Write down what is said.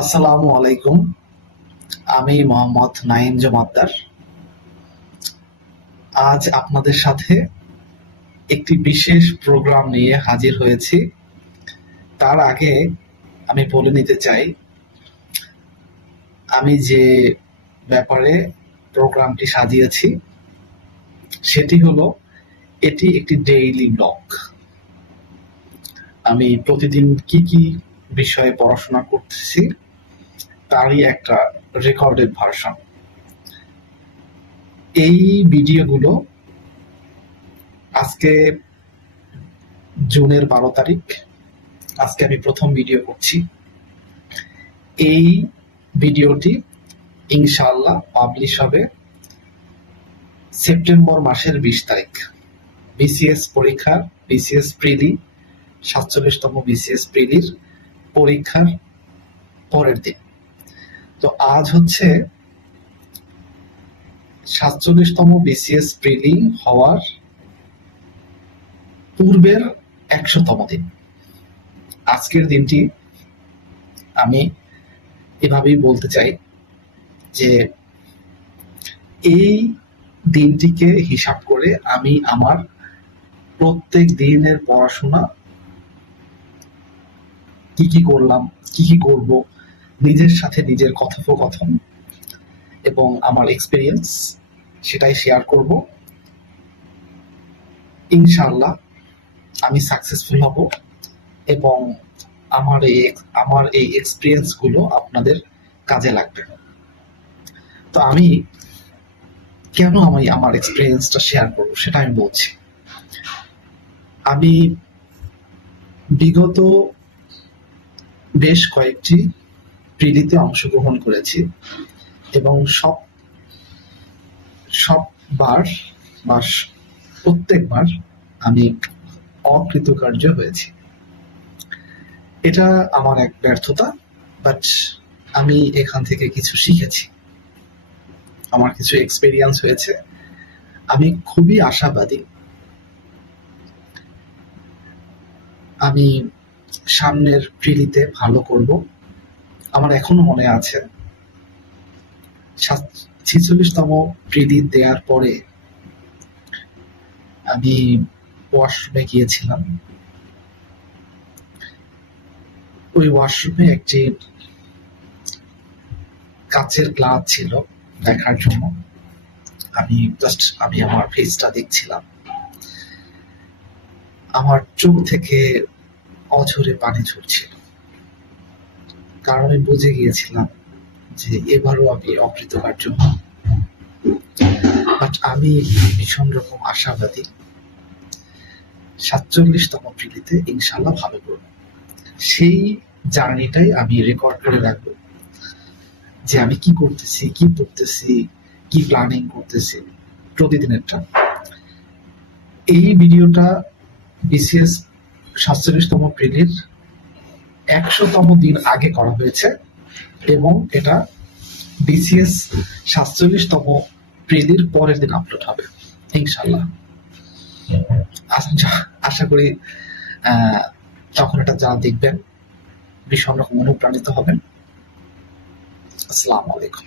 আসসালামু আলাইকুম। আমি মোহাম্মদ নাঈম জমাদ্দার। আজ আপনাদের সাথে একটি বিশেষ প্রোগ্রাম নিয়ে হাজির হয়েছি। তার আগে আমি বলে নিতে চাই, আমি যে ব্যাপারে প্রোগ্রামটি সাজিয়েছি সেটি হলো, এটি একটি ডেইলি ব্লগ। আমি প্রতিদিন কি কি বিষয়ে পড়াশোনা করতেছি তারই একটা রেকর্ডেড ভার্সন। এই ভিডিওগুলো আজকে জুনের 12 তারিখ, আজকে আমি প্রথম ভিডিও করছি। এই ভিডিওটি ইনশাআল্লাহ পাবলিশ হবে সেপ্টেম্বর মাসের 20 তারিখ, বিসিএস পরীক্ষার, বিসিএস প্রিলি, 47তম বিসিএস প্রিলির পরীক্ষার পরের দিন। তো আজ হচ্ছে 47তম বিসিএস প্রিলি হওয়ার পূর্বের 100তম দিন। আজকের দিনটি আমি এভাবেই বলতে চাই যে এই দিনটিকে হিসাব করে আমি আমার প্রত্যেক দিনের পড়াশোনা, কি কি করলাম, কি কি করব, নিজের সাথে নিজের কথোপকথন এবং আমার এক্সপিরিয়েন্স, সেটাই শেয়ার করব। ইনশাআল্লাহ আমি সাকসেসফুল হব এবং আমার এই এক্সপিরিয়েন্স গুলো আপনাদের কাজে লাগবে। তো আমি কেন আমার এক্সপিরিয়েন্সটা শেয়ার করব সেটা আমি বলছি। আমি বিগত বেশ কয়েকটি প্রিলিতে অংশগ্রহণ করেছি এবং সববার বা প্রত্যেকবার আমি অকৃতকার্য হয়েছি। এটা আমার এক ব্যর্থতা, বাট আমি এখান থেকে কিছু শিখেছি, আমার কিছু এক্সপেরিয়েন্স হয়েছে। আমি খুবই আশাবাদী আমি সামনের প্রিলিতে ভালো করব। আমার এখনো মনে আছে 46তম প্রিলি দেওয়ার পরে আমি ওয়াশরুমে গিয়েছিলাম। ওই ওয়াশরুমে একটি কাচের গ্লাস ছিল দেখার জন্য। আমি আমার ফেসটা দেখছিলাম। আমার চোখ থেকে অঝরে পানি ঝরছিল, কারণ আমি বুঝে গিয়েছিলাম যে এবারও আমি অকৃতকার্য হব। বাট আমি ভীষণ রকম আশাবাদী 47তম প্রিলিতে ইনশাল্লাহ ভালো করব। সেই জার্নিটাই আমি রেকর্ড করে রাখবো, যে আমি কি করতেছি, কি পড়তেছি, কি প্ল্যানিং করতেছি প্রতিদিনেরটা। এই ভিডিওটা বিসিএস 47তম প্রিলির 100তম দিন আগে করা হয়েছে এবং এটা বিসিএস 47তম প্রিলির পরের দিন আপলোড হবে ইনশাল্লাহ। আশা করি তখন এটা যারা দেখবেন ভীষণ রকম অনুপ্রাণিত হবেন। আসসালামু আলাইকুম।